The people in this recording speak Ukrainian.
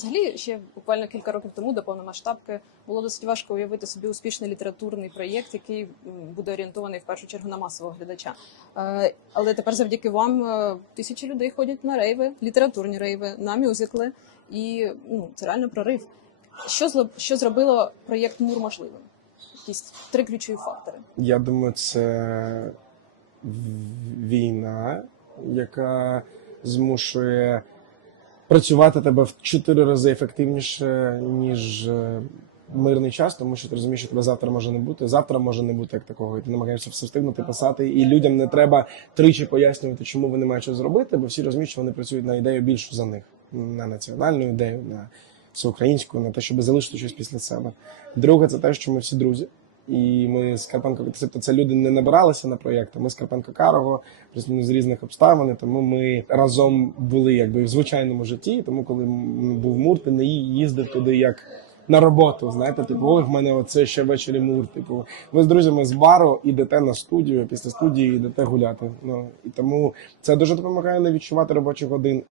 Взагалі, ще буквально кілька років тому до повномасштабки було досить важко уявити собі успішний літературний проєкт, який буде орієнтований в першу чергу на масового глядача. Е, Але тепер, завдяки вам, е, тисячі людей ходять на рейви, літературні рейви, на мюзикли, і ну це реально прорив. Що що зробило проєкт Мур можливим? Якісь три ключові фактори. Я думаю, це війна, яка змушує працювати тебе в чотири рази ефективніше, ніж е, мирний час, тому що ти розумієш, що тебе завтра може не бути. Завтра може не бути як такого, і ти намагаєшся все встигнути писати. І людям не треба тричі пояснювати, чому вони мають що зробити, бо всі розуміють, що вони працюють на ідею більшу за них, на національну ідею, на всеукраїнську, на те, щоб залишити щось після себе. Друге, це те, що ми всі друзі. І ми з Карпенко тобто це люди не набиралися на проєкт, а ми з Карпенко Карого просто з різних обставин. Тому ми разом були якби в звичайному житті. Тому, коли був мур, ти не їздив туди як на роботу. Знаєте, типу, ой, в мене оце ще ввечері мур. Типу, ви з друзями з бару ідете на студію, після студії йдете гуляти. Ну і тому це дуже допомагає не відчувати робочих годин.